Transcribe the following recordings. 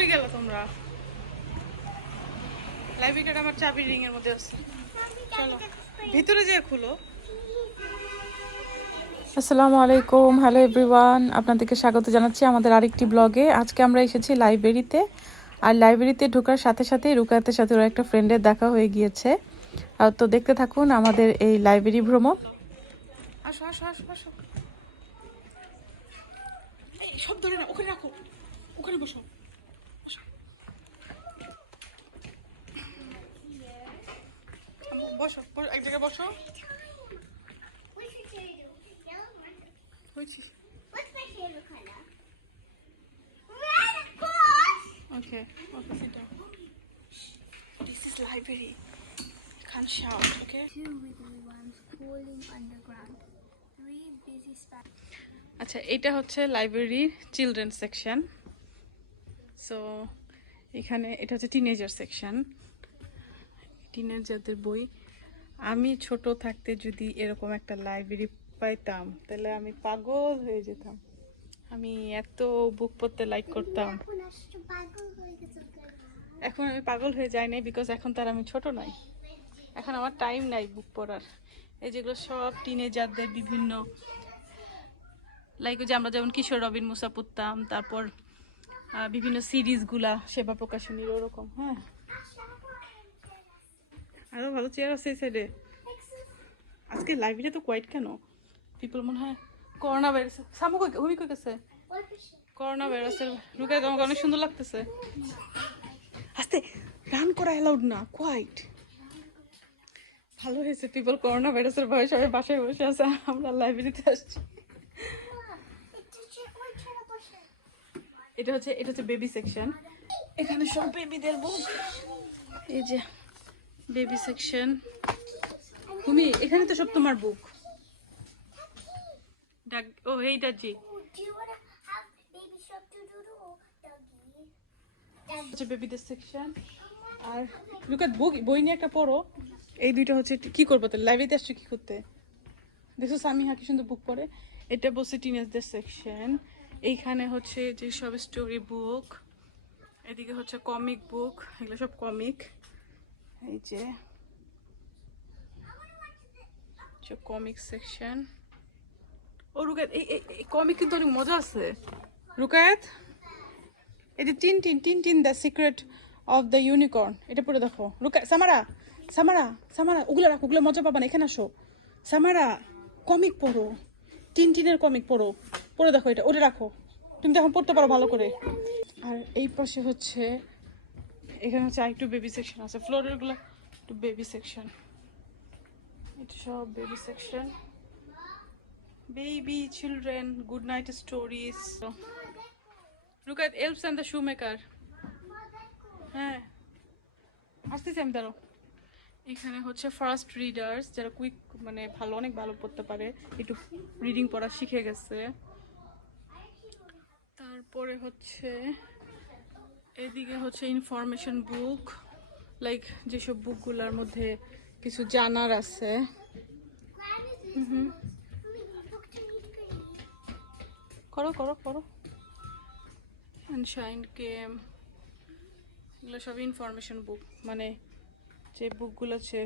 কই গেল তোমরা? লাইব্রেরিটা আমার চাবি রিং এর মধ্যে আছে। চলো ভিতরে যেয়ে খুলো। আসসালামু আলাইকুম, হ্যালো এভরিওয়ান, আপনাদেরকে স্বাগত জানাচ্ছি আমাদের আরেকটি ব্লগে। আজকে আমরা এসেছি লাইব্রেরিতে। আর লাইব্রেরিতে ঢোকার সাথে সাথেই রুকায়াতের সাথে ওর একটা ফ্রেন্ডের দেখা হয়ে গিয়েছে। আর তো দেখতে থাকুন আমাদের এই লাইব্রেরি ভ্রমণ। আসো আসো আসো আসো, এই সব ধরে না, ওখানে রাখো, ওখানে বসো। বসো এক জায়গায় বসো। What's my favorite color? Red, of course. Okay, sit down. This is library. You can't shout, okay? 2 wiggly worms crawling underground. 3 busy spiders. আচ্ছা, এটা হচ্ছে লাইব্রেরির চিলড্রেন সেকশন। সো এখানে এটা হচ্ছে টিনেজার সেকশন, টিনেজারদের বই। আমি ছোট থাকতে যদি এরকম একটা লাইব্রেরি পাইতাম তাহলে আমি পাগল হয়ে যেতাম। আমি এত বুক পড়তে লাইক করতাম। এখন আমি পাগল হয়ে যাই নাই, বিকজ এখন তার আমি ছোট নাই, এখন আমার টাইম নাই বুক পড়ার। এই যেগুলো সব টিনেজারদের বিভিন্ন, লাইক যে আমরা যেমন কিশোর রবিন মুসা পড়তাম, তারপর বিভিন্ন সিরিজগুলা সেবা প্রকাশনীর ওরকম। হ্যাঁ, আরো ভালো চেয়ার আছে এই সাইডে। আজকে লাইব্রেরি তো কোয়াইট কেন? পিপল মনে হয় করোনা ভাইরাস। সামু কই, হুমি কই গেছে? করোনা ভাইরাসের ঢুকে তোমাকে অনেক সুন্দর লাগতেছে। আস্তে রান করা অ্যালাউড না, কোয়াইট। ভালো হয়েছে, পিপল করোনা ভাইরাসের ভয়ে সবাই বাসায় বসে আছে, আমরা লাইব্রেরিতে আসছি। এটা হচ্ছে বেবি সেকশন। এখানে সব বেবিদের বুক। এই যে বেবি সেকশন। তুমি এখানে তো সব তোমার বুক। ও এইটা জি, Do you want to have baby shark doo-doo or doggy? হচ্ছে বেবিদের সেকশন। আর লুকাত বই নিয়ে একটা পড়ো। এই দুইটা হচ্ছে কি করবো তাহলে, লাইব্রেরিতে আসছো কি করতে? দেখো সামিহা কি সুন্দর বুক পড়ে। এটা বলছে টিনেজদের সেকশন। এইখানে হচ্ছে যে সব স্টোরি বুক, এদিকে হচ্ছে কমিক বুক, এগুলো সব কমিক। এই যে কমিক সেকশন। ও রুকায়াত, এই কমিক কিন্তু অনেক মজা আছে। রুকায়াত, এই যে tin the secret of the unicorn, এটা পড়ে দেখো। রুকায়াত, সামারা সামারা সামারা, ওগুলো রাখো, ওগুলো মজা পাবা না, এখানে আসো। সামারা কমিক পড়ো, টিনের কমিক পড়ো, পড়ে দেখো এটা, ওটা রাখো, তুমি তো এখন পড়তে পারো ভালো করে। আর এই পাশে হচ্ছে, এখানে হচ্ছে আরেকটু বেবি সেকশন আছে, ফ্লোরের গুলো একটু বেবি সেকশন। এটা সব baby section, baby children good night stories. রুকায়াত, elves and the shoemaker. হ্যাঁ আসতেছি আমি, দাঁড়ো। এখানে হচ্ছে ফার্স্ট রিডার্স, যারা কুইক মানে ভালো, অনেক ভালো পড়তে পারে, একটু রিডিং পড়া শিখে গেছে। তারপরে হচ্ছে এদিকে হচ্ছে ইনফরমেশন বুক, লাইক যেসব বুকগুলোর মধ্যে কিছু জানার আছে। করো করো করো। আনশাইন গেম, এগুলো সব ইনফরমেশন বুক, মানে যে বুকগুলো আছে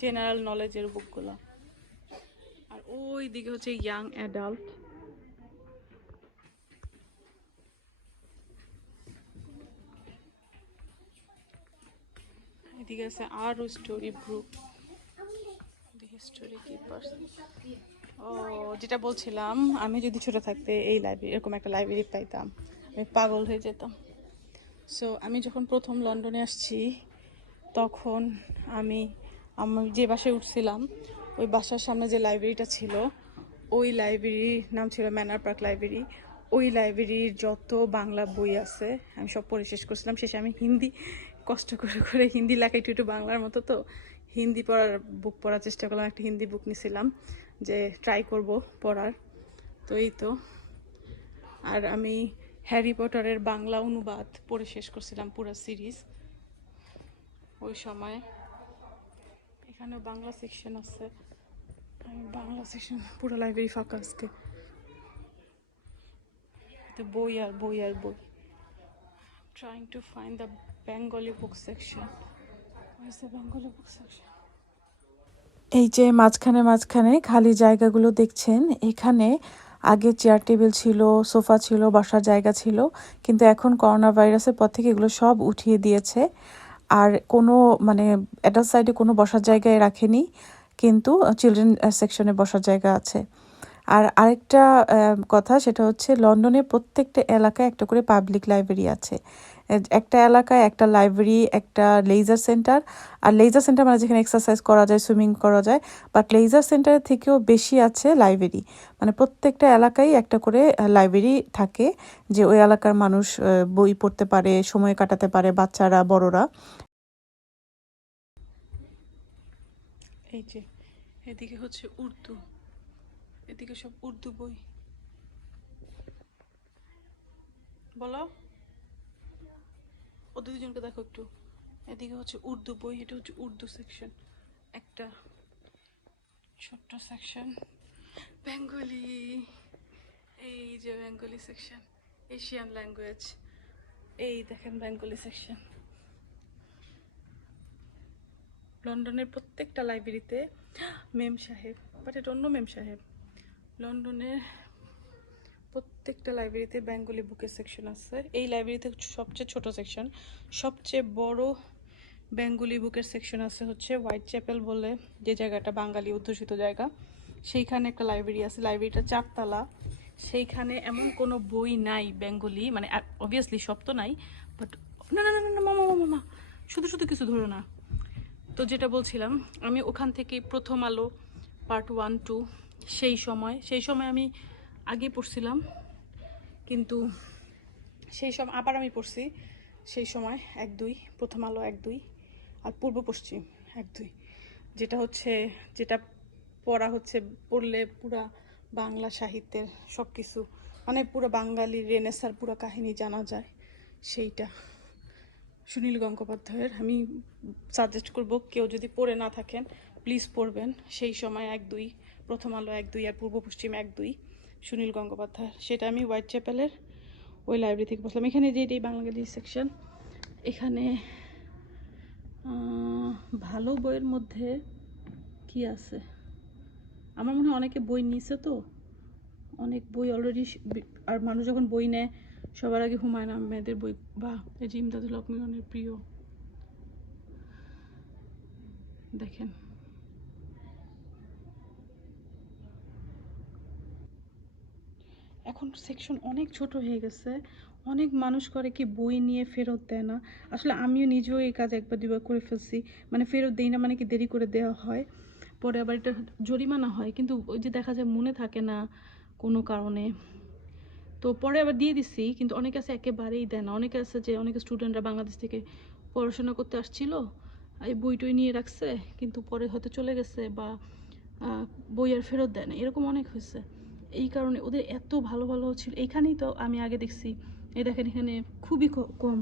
জেনারেল নলেজের বুকগুলো। আর ওই দিকে হচ্ছে ইয়াং অ্যাডাল্ট। এদিকে আছে আরও স্টোরি বুক, হিস্টোরি কিপার্স। ও যেটা বলছিলাম, আমি যদি ছোট থাকতে এই লাইব্রেরি, এরকম একটা লাইব্রেরি পাইতাম, আমি পাগল হয়ে যেতাম। সো আমি যখন প্রথম লন্ডনে আসছি, তখন আমি যে বাসায় উঠছিলাম, ওই বাসার সামনে যে লাইব্রেরিটা ছিল, ওই লাইব্রেরির নাম ছিল ম্যানার পার্ক লাইব্রেরি। ওই লাইব্রেরির যত বাংলা বই আছে আমি সব পড়ে শেষ করছিলাম। শেষে আমি হিন্দি কষ্ট করে করে, হিন্দি লেখা একটু বাংলার মতো, তো হিন্দি বুক পড়ার চেষ্টা করলাম। একটা হিন্দি বুক নিয়েছিলাম যে ট্রাই করব পড়ার। তো এই তো, আর আমি হ্যারি পটারের বাংলা অনুবাদ পড়ে শেষ করছিলাম পুরো সিরিজ ওই সময়। এখানেও বাংলা সেকশন আছে, আমি বাংলা সেকশন, পুরো লাইব্রেরি ফাঁকা আজকে, বই আর বই আর বই। trying to find the Bengali book section. Where's the Bengali book section? এই যে মাঝখানে মাঝখানে খালি জায়গাগুলো দেখছেন, এখানে আগে চেয়ার টেবিল ছিল, সোফা ছিল, বসার জায়গা ছিল, কিন্তু এখন করোনা ভাইরাসের পর থেকে এগুলো সব উঠিয়ে দিয়েছে। আর কোনো মানে অ্যাডাল্ট সাইডে কোনো বসার জায়গায় রাখেনি, কিন্তু চিলড্রেন সেকশনে বসার জায়গা আছে। আর আরেকটা কথা, সেটা হচ্ছে লন্ডনের প্রত্যেকটা এলাকায় একটা করে পাবলিক লাইব্রেরি আছে। একটা এলাকায় একটা লাইব্রেরি, একটা লেজার সেন্টার। আর লেজার সেন্টার মানে যেখানে এক্সারসাইজ করা যায়, সুইমিং করা যায়, বাট লেজার সেন্টারের থেকেও বেশি আছে লাইব্রেরি। মানে প্রত্যেকটা এলাকায় একটা করে লাইব্রেরি থাকে, যে ওই এলাকার মানুষ বই পড়তে পারে, সময় কাটাতে পারে, বাচ্চারা, বড়রা। এই যে এদিকে হচ্ছে উর্দু, এদিকে সব উর্দু বই। বলো, ওদের দুজনকে দেখো একটু। এদিকে হচ্ছে উর্দু বই, এটা হচ্ছে উর্দু সেকশন, একটা ছোট্ট সেকশন। বেঙ্গলি, এই যে বেঙ্গলি সেকশন, এশিয়ান ল্যাঙ্গুয়েজ। এই দেখেন বেঙ্গলি সেকশন। লন্ডনের প্রত্যেকটা লাইব্রেরিতে মেম সাহেব, বাট এটা অন্য মেম সাহেব। লন্ডনের প্রত্যেকটা লাইব্রেরিতে বেঙ্গলি বুকের সেকশন আছে। এই লাইব্রেরিতে সবচেয়ে ছোট সেকশন, সবচেয়ে বড় বেঙ্গলি বুকের সেকশন আছে হচ্ছে হোয়াইট চ্যাপেল বলে যে জায়গাটা বাঙালি অধ্যুষিত জায়গা, সেইখানে একটা লাইব্রেরি আছে। লাইব্রেরিটা 4 তলা। সেইখানে এমন কোনো বই নাই বেঙ্গলি, মানে অবভিয়াসলি সব তো নাই, বাট না না না না মামা মামা মামা, শুধু শুধু কিছু ধরো না। তো যেটা বলছিলাম, আমি ওখান থেকে প্রথম আলো পার্ট 1, 2 সেই সময় আমি আগে পড়ছিলাম, কিন্তু সেই সময় আবার আমি পড়ছি সেই সময় 1, 2, প্রথম আলো 1, 2 আর পূর্ব পশ্চিম 1, 2, যেটা পড়া হচ্ছে, পড়লে পুরা বাংলা সাহিত্যের সব কিছু, মানে পুরো বাঙালির রেনেসার পুরো কাহিনী জানা যায়। সেইটা সুনীল গঙ্গোপাধ্যায়ের আমি সাজেস্ট করব, কেউ যদি পড়ে না থাকেন প্লিজ পড়বেন। সেই সময় 1, 2, প্রথম আলো 1, 2 আর পূর্ব পশ্চিম 1, 2, সুনীল গঙ্গোপাধ্যায়। সেটা আমি হোয়াইট চ্যাপেলের ওই লাইব্রেরি থেকে বসলাম। এখানে যে এটাই বাঙালি সেকশন, এখানে ভালো বইয়ের মধ্যে কি আছে, আমার মনে হয় অনেকে বই নিছে, তো অনেক বই অলরেডি। আর মানুষ যখন বই নেয় সবার আগে হুমায়ুন আহমেদের বই, বা এই যে ইমদাদুল হক মিলনের প্রিয়। দেখেন এখন সেকশন অনেক ছোট হয়ে গেছে। অনেক মানুষ করে কি বই নিয়ে ফেরত দেয় না। আসলে আমিও নিজেও এই কাজ 1 বার 2 বার করে ফেলছি, মানে ফেরত দেই না, মানে কি দেরি করে দেওয়া হয়, পরে আবার এটা জরিমানা হয়, কিন্তু ওই যে দেখা যায় মনে থাকে না কোনো কারণে, তো পরে আবার দিয়ে দিছি। কিন্তু অনেকে আছে একেবারেই দেয় না, অনেকে আছে যে অনেক স্টুডেন্টরা বাংলাদেশ থেকে পড়াশোনা করতে আসছিল, এই বই টই নিয়ে রাখছে, কিন্তু পরে হয়তো চলে গেছে, বা বই আর ফেরত দেয় না, এরকম অনেক হয়েছে। এই কারণে ওদের এত ভালো ভালো ছিল, এইখানেই তো আমি আগে দেখছি, এই দেখেন এখানে খুবই কম।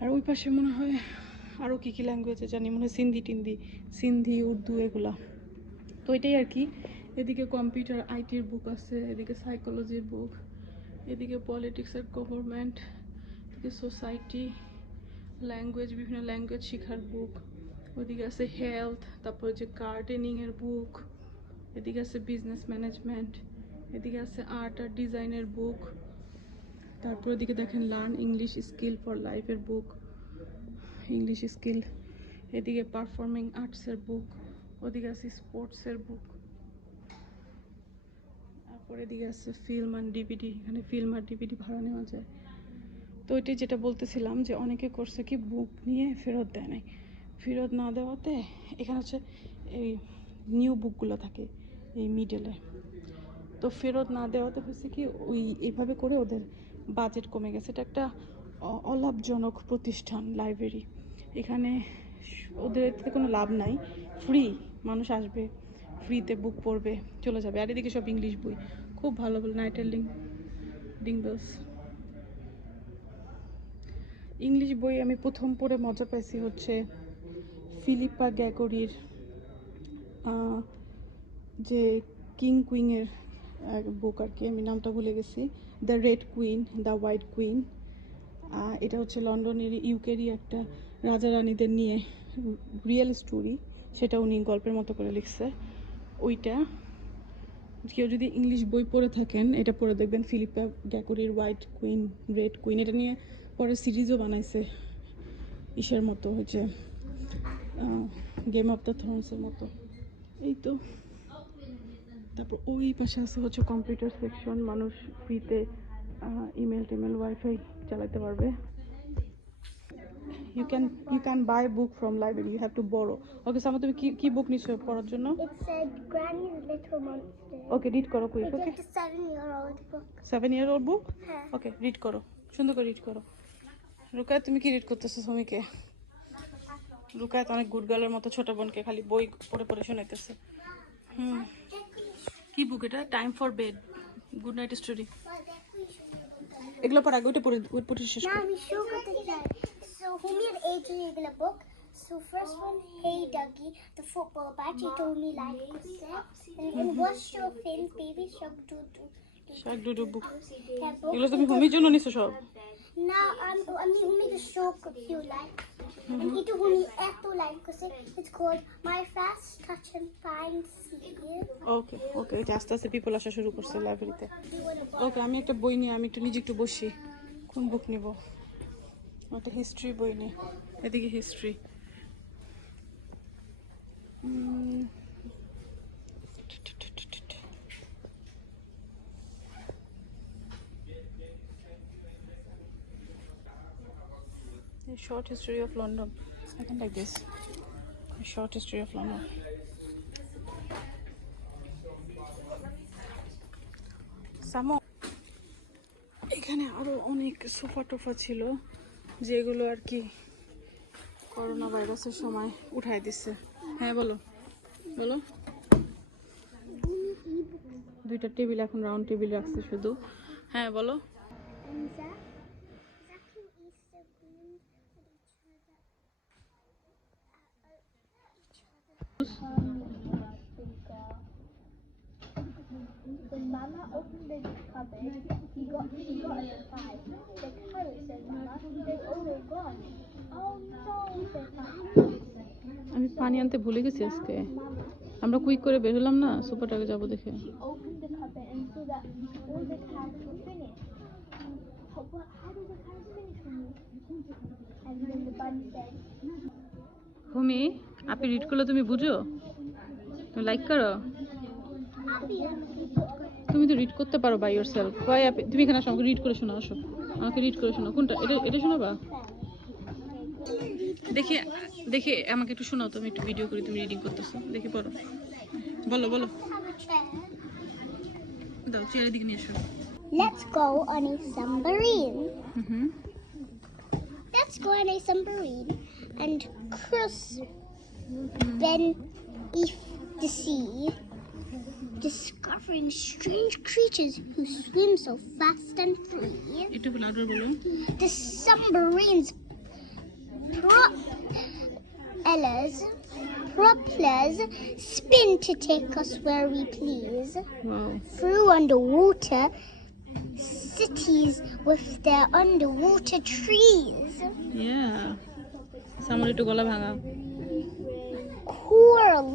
আর ওই পাশে মনে হয় আরও কী কী ল্যাঙ্গুয়েজে জানি, মনে হয় সিন্ধি, উর্দু, এগুলা। তো এটাই আর কি। এদিকে কম্পিউটার আইটির বুক আছে, এদিকে সাইকোলজির বুক, এদিকে পলিটিক্স আর গভর্নমেন্ট, এদিকে সোসাইটি, ল্যাঙ্গুয়েজ, বিভিন্ন ল্যাঙ্গুয়েজ শেখার বুক, ওদিকে আছে হেলথ, তারপরে যে গার্ডেনিংয়ের বুক, এদিকে আছে বিজনেস ম্যানেজমেন্ট, এদিকে আছে আর্ট আর ডিজাইনের বুক, তারপর এদিকে দেখেন লার্ন ইংলিশ স্কিল ফর লাইফের বুক, ইংলিশ স্কিল, এদিকে পারফর্মিং আর্টসের বুক, ওদিকে আছে স্পোর্টসের বুক, তারপর এদিকে আছে ফিল্ম আর ডিভিডি, এখানে ফিল্ম আর ডিভিডি ভাড়া নেওয়া যায়। তো এটাই যেটা বলতেছিলাম, যে অনেকে করছে কি বুক নিয়ে ফেরত দেয় নাই, ফেরত না দেওয়াতে এখানে হচ্ছে এই নিউ বুকগুলো থাকে এই মিডলে, তো ফেরত না দেওয়াতে হয়েছে কি ওই এইভাবে করে ওদের বাজেট কমে গেছে। এটা একটা অলাভজনক প্রতিষ্ঠান লাইব্রেরি, এখানে ওদের এতে কোনো লাভ নাই, ফ্রি, মানুষ আসবে ফ্রিতে বুক পড়বে চলে যাবে। আর এদিকে সব ইংলিশ বই, খুব ভালো ভালো, নাইটেলিং, ডিংবেলস। ইংলিশ বই আমি প্রথম পড়ে মজা পাইছি হচ্ছে ফিলিপা গ্যাগরির যে কিং কুইনের বুক আর কি, আমি নামটা ভুলে গেছি, the red queen, the white queen, এটা হচ্ছে লন্ডনের ইউকেরই একটা রাজা রানীদের নিয়ে রিয়েল স্টোরি, সেটা উনি গল্পের মতো করে লিখছে। ওইটা কেউ যদি ইংলিশ বই পড়ে থাকেন এটা পড়ে দেখবেন, ফিলিপা গ্যাকুরির হোয়াইট কুইন রেড কুইন, এটা নিয়ে পরে সিরিজও বানাইছে ইসের মতো, হচ্ছে গেম অফ দ্য থ্রোনসের মতো। এই তো, তারপর ওই পাশে আছে হচ্ছে কম্পিউটার সেকশন, মানুষ ফ্রিতে ইমেল টিমেল ওয়াইফাই চালাতে পারবে। you can buy book from library, you have to borrow. Okay, সামা তুমি কি বুক নিছো পড়ার জন্য? It said Granny's Little Monster. Okay, read করো quick. It's okay, a 7-year-old book. 7-year-old book? হ্যাঁ। ওকে, রিড করো, সুন্দর করে রিড করো। রুকায়, তুমি কি রিড করতেছো সুমিকে? রুকায় তো অনেক গুড গার্লের মতো ছোট বোনকে খালি বই পড়ে পড়ে শোনাইতেছে। কি বুক এটা? Time for bed, good night story. এগুলো পড়া, ওইটা পড়ে শেষ Now করো। we show what the So who made a book? So first one, Hey Dougie, the football badge. He told me like and what's your fin, baby shark doo doo. শাক ডুডু বুক, Yeah, book. এগুলো তুমি হুমির জন্য নিছো সব? Now I mean who made the show you like. And he told me eto like because it's called My Fast Touch and Find Sea. ওকে ওকে, এটা আস্তে আস্তে people আসা শুরু করছে লাইব্রেরিতে। ওকে, আমি একটা বই নিয়ে আমি একটু নিজে একটু বসি। কোন বুক নিব? একটা হিস্ট্রি বই নিই। এদিকে history. A short history of London. I can like this. A short history of London. সামো, এখানে আরো অনেক সোফা টোফা ছিল যেগুলো আর কি করোনা ভাইরাসের সময় উঠাই দিচ্ছে। হ্যাঁ বলো বলো। দুইটা টেবিল এখন রাউন্ড টেবিল রাখছে শুধু। হ্যাঁ বলো। And Zach and Easter gleamed When Mama opened the cupboard, he got a surprise. The carrots said, Mama, they're all gone. Oh no, said Mama. আমি পানি আনতে ভুলে গেছি আজকে, আমরা কুইক করে বের হলাম না, সুপারটাকে যাবো দেখে। She opened the cupboard and saw that all the carrots were finished. How did the carrots finish for me? And then the bunny said, হুমি, আপনি রিড করলে তুমি বুঝো? তুমি লাইক করো? তুমি তো রিড করতে পারো বাই ইয়োরসেলফ। ভাই তুমি এখানে আসো, আমাকে রিড করে শোনাও। আসো, আমাকে রিড করে শোনাও। কোনটা? এটা এটা শোনাবা? দেখি দেখি আমাকে একটু শোনাও, তুমি একটু ভিডিও করি, তুমি রিডিং করতেছো, দেখি পড়ো। বলো বলো। have a chair. দাও, চেয়ারের দিকে নিয়ে এসো। Let's go on a submarine. Hmm. Let's go on a submarine and cross beneath the sea, discovering strange creatures who swim so fast and free. একটু লাউডার বলো। The submarine's propellers spin to take us where we please. Wow, Through underwater cities with their underwater trees. ইয়া, সামর একটু গলা ভাঙা। Coral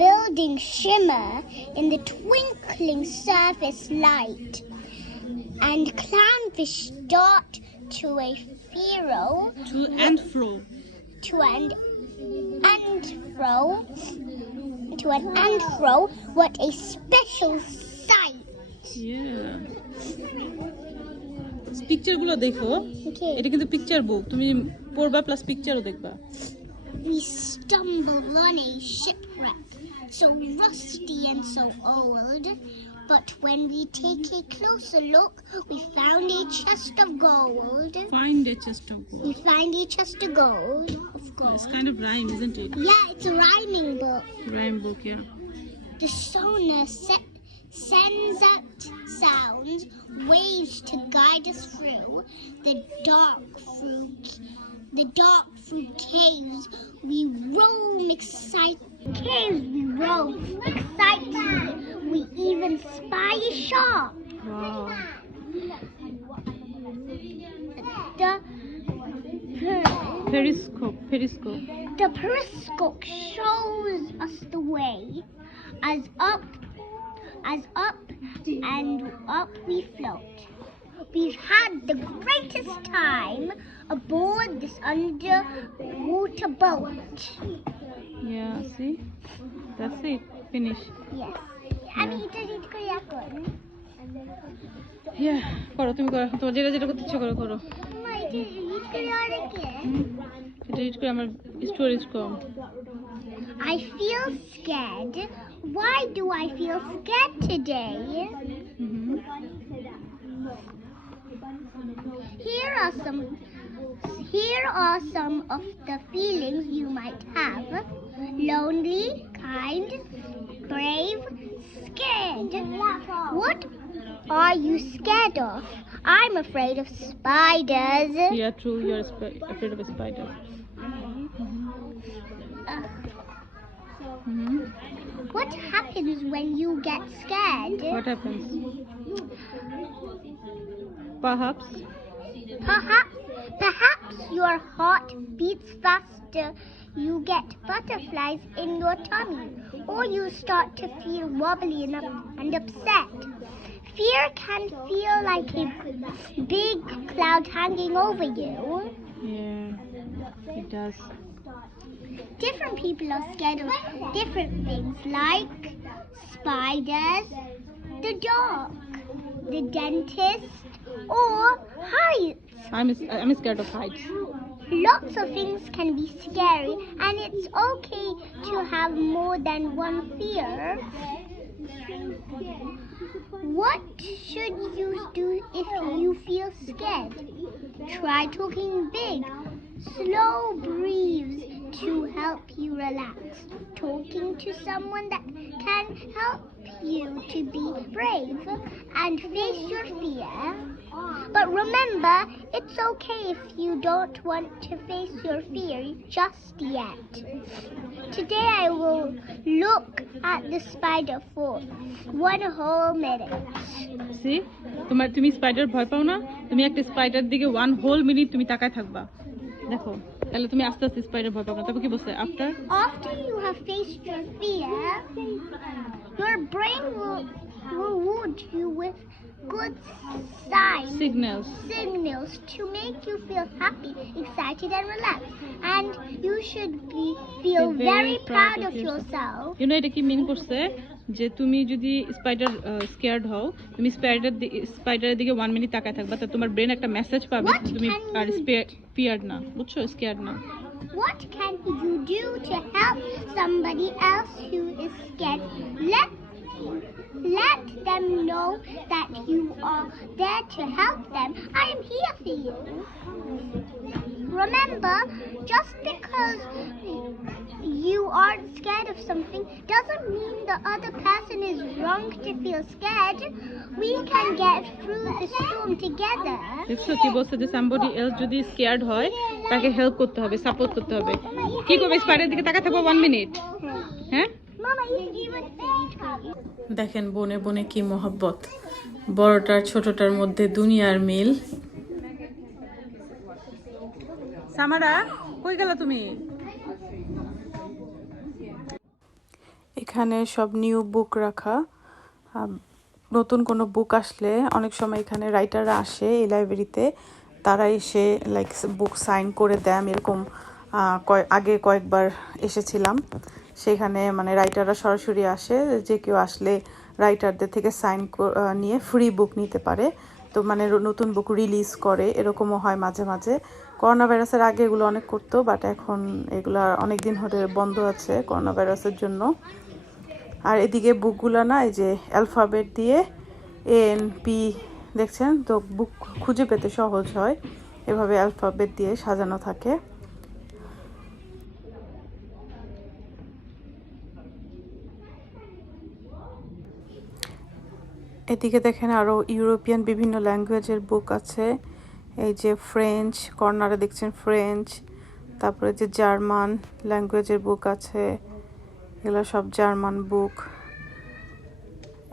buildings shimmer in the twinkling surface light, and clownfish dart to a furrow, to and fro. to an and fro. What a special sight! Yeah, পিকচারগুলো দেখো। Okay. এটা কিন্তু picture বুক, তুমি পড়বা plus পিকচারও দেখবা। We stumbled on a shipwreck, so rusty and so old. But when we take a closer look, we found a chest of gold. Find a chest of gold. We find a chest of gold. Of It's gold. kind of rhyme, isn't it? Yeah, it's a rhyming book. Rhyme book, yeah. The sonar sends out sounds, waves to guide us through the dark through caves. We roam excited. We even spy a shark. Wow. the Periscope. the periscope shows us the way. As up and up we float. We've had the greatest time aboard this underwater boat. Yeah, see? That's it. Finish. Yes. আমি এটা read করি এখন। Yeah, করো তুমি করো। তোমার যেটা করতে ইচ্ছে করো। মা এটা রিড করি আরেকে। এটা রিড করে আমার storage com. I feel scared. Why do I feel scared today? Here are some of the feelings you might have. Lonely, kind, brave, scared. What are you scared of? I'm afraid of spiders. Yeah, true. You're afraid of a spider. What happens when you get scared? What happens? Perhaps your heart beats faster. You get butterflies in your tummy, or you start to feel wobbly and upset. Fear can feel like a big cloud hanging over you. Yeah, it does. Different people are scared of different things, like spiders, the dark, the dentist, or heights. I'm scared of heights. Lots of things can be scary, and it's okay to have more than one fear. What should you do if you feel scared? Try talking big. Slow breathes to help you relax. Talking to someone that can help you to be brave and face your fear. But remember, it's okay if you don't want to face your fear just yet. Today I will look at the spider for 1 whole minute. See? তুমি spider ভয় পাও না? তুমি একটা spider দিকে 1 whole minute তুমি তাকায় থাকবা। দেখো, তাহলে তুমি আস্তে আস্তে স্পাইডার ভয় পাবে না। তারপর কি বলছে? After you have faced your fear, your brain will reward you with good signals to make you feel happy, excited, and relaxed. And you should feel very proud of yourself. You know এটা কি মিন করছে? যে তুমি যদি spider scared হও, তুমি স্পাইডারের দিকে 1 minute তাকায় থাকবা, তাহলে তোমার ব্রেন একটা মেসেজ পাবে যে তুমি আর ফিয়ার্ড না, বুঝছো? স্কেয়ার্ড না। What can you do to help somebody else who is scared? Let them know that you are there to help them. I am here for you. Remember, just because you aren't scared of something doesn't mean the other person is wrong to feel scared. We can get through the storm together. দেখছো কি বলছে যে somebody else যদি scared হয় তাকে help করতে হবে, support করতে হবে। কি করবে? স্পাইডারের দিকে তাকায় থাকবো 1 মিনিট। হ্যাঁ? দেখেন বনে বনে কি মহব্বত, বড়টার ছোটটার মধ্যে দুনিয়ার মিল। সামারা কই গেলা তুমি? এখানে সব নিউ বুক রাখা, নতুন কোনো বুক আসলে অনেক সময় এখানে রাইটাররা আসে এই লাইব্রেরিতে, তারা এসে লাইক বুক সাইন করে দেয়। আমি এরকম আগে কয়েকবার এসেছিলাম, সেখানে মানে রাইটাররা সরাসরি আসে, যে কেউ আসলে রাইটারদের থেকে সাইন নিয়ে ফ্রি বুক নিতে পারে। তো মানে নতুন বুক রিলিজ করে, এরকমও হয় মাঝে মাঝে। করোনা ভাইরাসের আগে এগুলো অনেক করতো, বাট এখন এগুলো অনেক দিন ধরে বন্ধ আছে করোনা ভাইরাসের জন্য। আর এদিকে বুকগুলো না এই যে অ্যালফাবেট দিয়ে ANP দেখছেন তো, বুক খুঁজে পেতে সহজ হয়, এভাবে অ্যালফাবেট দিয়ে সাজানো থাকে। এদিকে দেখেন আরও ইউরোপিয়ান বিভিন্ন ল্যাঙ্গুয়েজের বুক আছে, এই যে ফ্রেঞ্চ, কর্নারে দেখছেন ফ্রেঞ্চ, তারপরে যে জার্মান ল্যাঙ্গুয়েজের বুক আছে, এগুলো সব জার্মান বুক।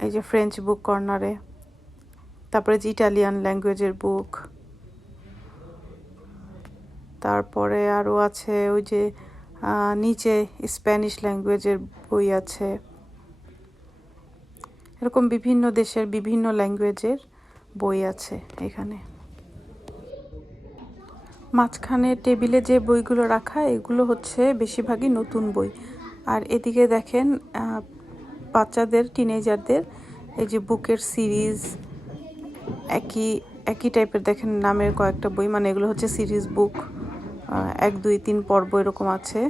এই যে ফ্রেঞ্চ বুক কর্নারে, তারপরে যে ইটালিয়ান ল্যাঙ্গুয়েজের বুক, তারপরে আরও আছে ওই যে নিচে স্প্যানিশ ল্যাঙ্গুয়েজের বই আছে, এরকম বিভিন্ন দেশের বিভিন্ন ল্যাঙ্গুয়েজের বই আছে এখানে। মাঝখানে টেবিলে যে বইগুলো রাখা এগুলো হচ্ছে বেশিরভাগই নতুন বই। আর এদিকে দেখেন বাচ্চাদের, টিনেজারদের এই যে বুকের সিরিজ, একই একই টাইপের দেখেন নামের কয়েকটা বই, মানে এগুলো হচ্ছে সিরিজ বুক, 1 2 3 পর্ব এরকম আছে।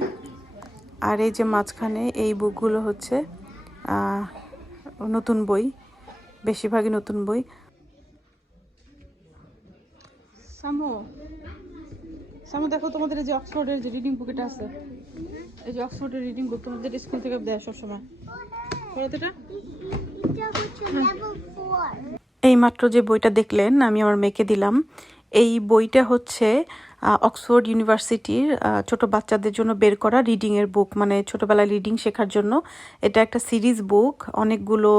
আর এই যে মাঝখানে এই বুকগুলো হচ্ছে নতুন বই, বেশিরভাগই নতুন বই। সামু সামু দেখো তোমাদের এই যে অক্সফোর্ডের যে রিডিং বুক এটা আছে, এই যে অক্সফোর্ডের রিডিং বুক তোমাদের স্কুল থেকে দেয় সবসময়, পড়াতে এটা। এই মাত্র যে বইটা দেখলেন আমি আমার মেয়েকে দিলাম, এই বইটা হচ্ছে অক্সফোর্ড ইউনিভার্সিটির ছোট বাচ্চাদের জন্য বের করা রিডিংয়ের বুক, মানে ছোটবেলায় রিডিং শেখার জন্য। এটা একটা সিরিজ বুক, অনেকগুলো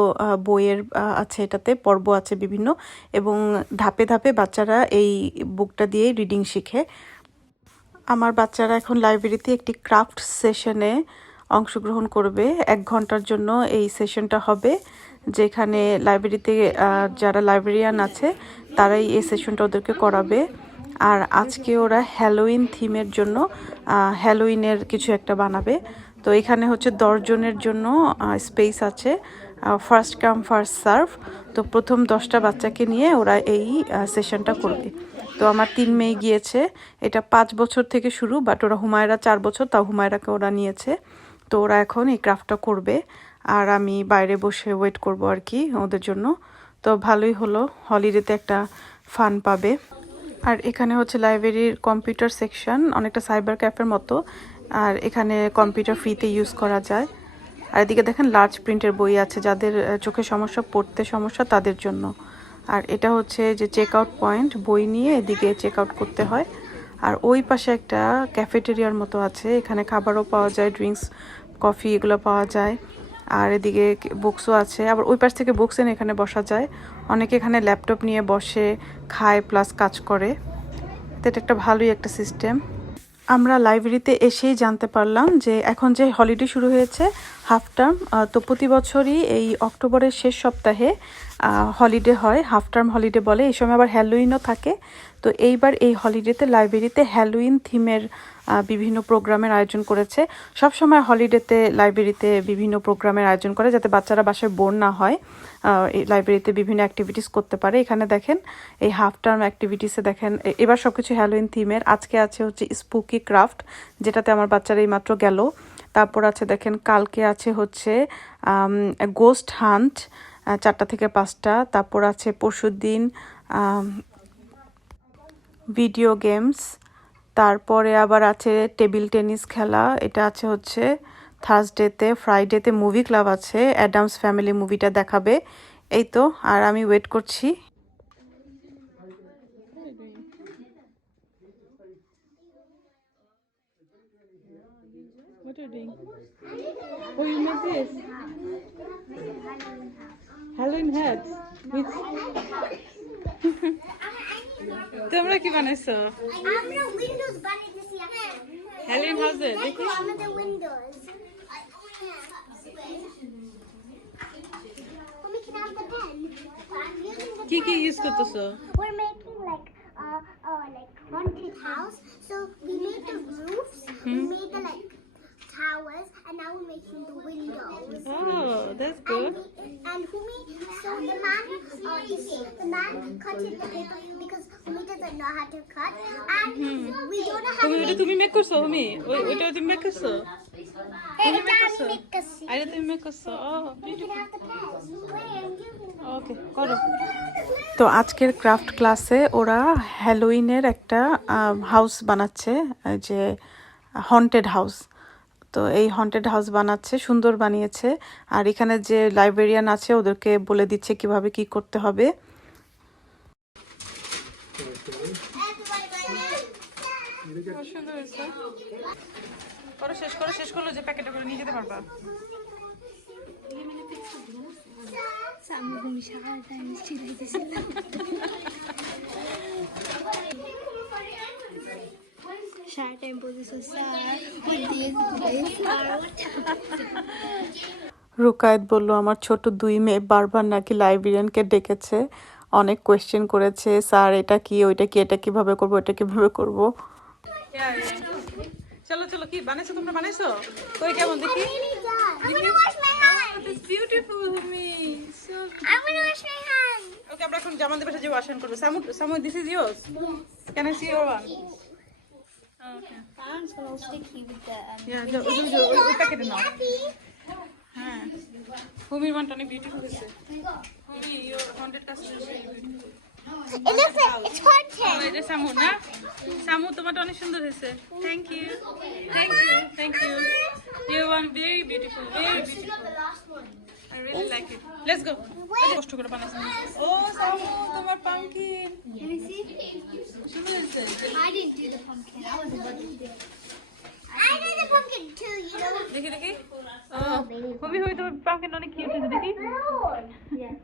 বইয়ের আছে, এটাতে পর্ব আছে বিভিন্ন, এবং ধাপে ধাপে বাচ্চারা এই বুকটা দিয়ে রিডিং শিখে। আমার বাচ্চারা এখন লাইব্রেরিতে একটি ক্রাফট সেশনে অংশগ্রহণ করবে। 1 ঘন্টার জন্য এই সেশনটা হবে, যেখানে লাইব্রেরিতে যারা লাইব্রেরিয়ান আছে তারাই এই সেশনটা ওদেরকে করাবে। আর আজকে ওরা হ্যালোইন থিমের জন্য হ্যালোইনের কিছু একটা বানাবে। তো এখানে হচ্ছে 10 জনের জন্য স্পেস আছে, ফার্স্ট কাম ফার্স্ট সার্ভ। তো প্রথম 10টা বাচ্চাকে নিয়ে ওরা এই সেশনটা করবে। তো আমার 3 মেয়ে গিয়েছে, এটা 5 বছর থেকে শুরু, বাট ওরা হুমায়রা 4 বছর, তাও হুমায়রাকে ওরা নিয়েছে। তো ওরা এখন এই ক্রাফটটা করবে, আর আমি বাইরে বসে ওয়েট করব আর কি ওদের জন্য। তো ভালোই হলো, হলিডেতে একটা ফান পাবে। আর এখানে হচ্ছে লাইব্রেরির কম্পিউটার সেকশন, অনেকটা সাইবার ক্যাফের মতো, আর এখানে কম্পিউটার ফ্রিতে ইউজ করা যায়। আর এদিকে দেখেন লার্জ প্রিন্টের বই আছে, যাদের চোখে সমস্যা, পড়তে সমস্যা তাদের জন্য। আর এটা হচ্ছে যে চেক আউট পয়েন্ট, বই নিয়ে এদিকে চেক আউট করতে হয়। আর ওই পাশে একটা ক্যাফেটেরিয়ার মতো আছে, এখানে খাবারও পাওয়া যায়, ড্রিঙ্কস, কফি এগুলো পাওয়া যায়। আর এদিকে বুকসও আছে, আবার ওই পাশ থেকে বুকস এনে এখানে বসা যায়। অনেকে এখানে ল্যাপটপ নিয়ে বসে খায় প্লাস কাজ করে। তো এটা একটা ভালোই একটা সিস্টেম। আমরা লাইব্রেরিতে এসেই জানতে পারলাম যে এখন যে হলিডে শুরু হয়েছে, হাফ টার্ম, তো প্রতি বছরই এই অক্টোবরের শেষ সপ্তাহে হলিডে হয়, হাফ টার্ম হলিডে বলে। এই সময় আবার হ্যালোইনও থাকে। তো এইবার এই হলিডেতে লাইব্রেরিতে হ্যালোইন থিমের বিভিন্ন প্রোগ্রামের আয়োজন করেছে। সব সময় হলিডেতে লাইব্রেরিতে বিভিন্ন প্রোগ্রামের আয়োজন করে, যাতে বাচ্চারা বাসায় বোর না হয়, এই লাইব্রেরিতে বিভিন্ন অ্যাক্টিভিটিস করতে পারে। এখানে দেখেন এই হাফ টার্ম অ্যাক্টিভিটিসে দেখেন এবার সব কিছু হ্যালোইন থিমের। আজকে আছে হচ্ছে স্পুকি ক্রাফট, যেটাতে আমার বাচ্চারা এইমাত্র গেল। তারপর আছে দেখেন কালকে আছে হচ্ছে গোস্ট হান্ট 4টা থেকে 5টা। তারপর আছে পরশুদিন ভিডিও গেমস। তারপরে আবার আছে টেবিল টেনিস খেলা, এটা আছে হচ্ছে থার্সডেতে। ফ্রাইডেতে মুভি ক্লাব আছে, অ্যাডামস ফ্যামিলি মুভিটা দেখাবে। এই তো, আর আমি ওয়েট করছি। What are you doing? Oh, you made this? Halloween hats with... তোমরা কি বানাইছো? আমরা উইন্ডোজ বানাইতেছি এখন। হ্যালোইন হাউসে দেখো আমাদের Windows. We can have the pen. I'm using the কি কি pen, ইউজ so করতেছো? We're making like haunted house. So we made the roofs, we made the like towers, and now we're making the windows. Oh, that's good. And Humi, so the man cutted the paper because Humi doesn't know how to cut, and we don't know how তুমি to ওটা make. তুমি make করছো? ওইটা তুমি make করছো? Hey, make Dad, us a- make us. আরে তুমি make করছো? We can have the pen. Wait, I'm using ওকে, করো। তো আজকের ক্রাফট ক্লাসে ওরা হ্যালোইনের একটা হাউস বানাচ্ছে, যে হন্টেড হাউস। তো এই হন্টেড হাউস বানাচ্ছে, সুন্দর বানিয়েছে। আর এখানে যে লাইব্রেরিয়ান আছে ওদেরকে বলে দিচ্ছে কিভাবে কি করতে হবে। সুন্দর হয়েছে। করো, শেষ করলো যে প্যাকেটে করে নিয়ে যেতে পারবা। Shark Temple is so sad. But this are রুকায়েত বলল আমার ছোট 2 মেয়ে বারবার নাকি লাইব্রেরিয়ানকে ডেকেছে, অনেক কোয়েশ্চেন করেছে, স্যার এটা কি, ওইটা কি, এটা কিভাবে করব, এটা কিভাবে করব। চলো চলো, কি বানাইছো তোমরা, বানাইছো? কই কেমন দেখি? I want to wash my hands. It's beautiful, Humi. So I want to wash my hands. okay, আমরা এখন জামানদের বাসায় যে ওয়াশন করব। সামু this is yours. Can I see your one? Okay. That one's a little sticky with the. Yeah, ওই প্যাকেটে নাও। হ্যাঁ, হুমির ওয়ানটা অনেক বিউটিফুল হয়েছে। হুমি, your haunted castle is very beautiful. It looks like it's haunted. এটা সামু না? সামু তোমারটা অনেক সুন্দর হয়েছে। Thank you. Thank you. Thank you. Your one very beautiful. Very beautiful. I really like it. Let's go. কষ্ট করে বানাইছো। ও সামু, তোমার পাম্পকিন। Can you see? সুন্দর হয়েছে। I didn't do the pumpkin. I was about to do it. I did the pumpkin too, you know. দেখি দেখি। হুমি তোমার পাম্পকিন অনেক কিউট হয়েছে দেখি। Yeah.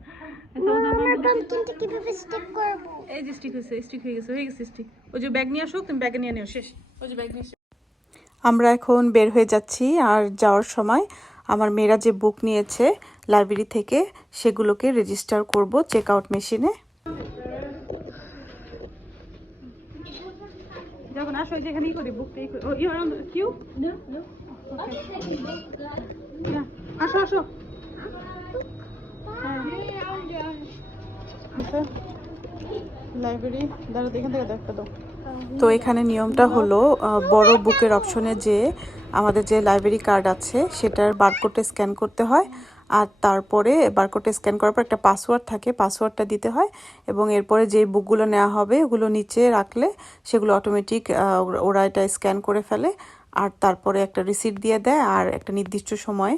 আমার pumpkin to keep a stick করবো। এই যে স্টিক হয়েছে, স্টিক হয়ে গেছে স্টিক। ওই যে ব্যাগ নিয়ে আসো, তুমি ব্যাগে নিয়ে নিও, শেষ। ওই যে ব্যাগ নিয়ে এসো। আমরা এখন বের হয়ে যাচ্ছি, আর যাওয়ার সময় আমার মেয়েরা যে বুক নিয়েছে লাইব্রেরি থেকে সেগুলোকে রেজিস্টার করব চেক আউট মেশিনে। যখন আসো যেখানেই করি বুকটাই করি। Oh you are on cue? No no. Okay. আসো আসো। লাইব্রেরি দাঁড়াও, এখান থেকে দেখতে দাও। তো এখানে নিয়মটা হলো বড় বুকের অপশনে যে আমাদের যে লাইব্রেরি কার্ড আছে সেটার বারকোডে স্ক্যান করতে হয়, আর তারপরে বারকোডে স্ক্যান করার পর একটা পাসওয়ার্ড থাকে, পাসওয়ার্ডটা দিতে হয়, এবং এরপরে যে বুকগুলো নেওয়া হবে ওগুলো নিচে রাখলে সেগুলো অটোমেটিক ওরা এটা স্ক্যান করে ফেলে, আর তারপরে একটা রিসিট দিয়ে দেয়, আর একটা নির্দিষ্ট সময়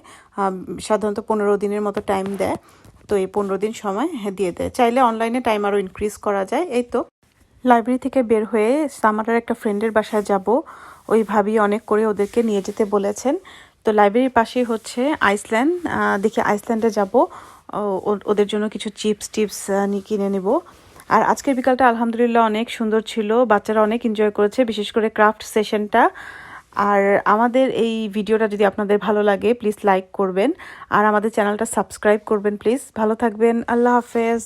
সাধারণত 15 দিনের মতো টাইম দেয়। তো এই 15 দিন সময় দিয়ে দেয়। চাইলে অনলাইনে টাইম আরও ইনক্রিজ করা যায়। এই তো লাইব্রেরি থেকে বের হয়ে সামারার একটা ফ্রেন্ডের বাসায় যাব, ওই ভাবি অনেক করে ওদেরকে নিয়ে যেতে বলেছেন। তো লাইব্রেরির পাশেই হচ্ছে আইসল্যান্ড, দেখি আইসল্যান্ডে যাব, ওদের জন্য কিছু চিপস টিপস কিনে নেব। আর আজকের বিকালটা আলহামদুলিল্লাহ অনেক সুন্দর ছিল, বাচ্চারা অনেক এনজয় করেছে, বিশেষ করে ক্রাফট সেশনটা। আর আমাদের এই ভিডিওটা যদি আপনাদের ভালো লাগে প্লিজ লাইক করবেন, আর আমাদের চ্যানেলটা সাবস্ক্রাইব করবেন প্লিজ। ভালো থাকবেন, আল্লাহ হাফেজ।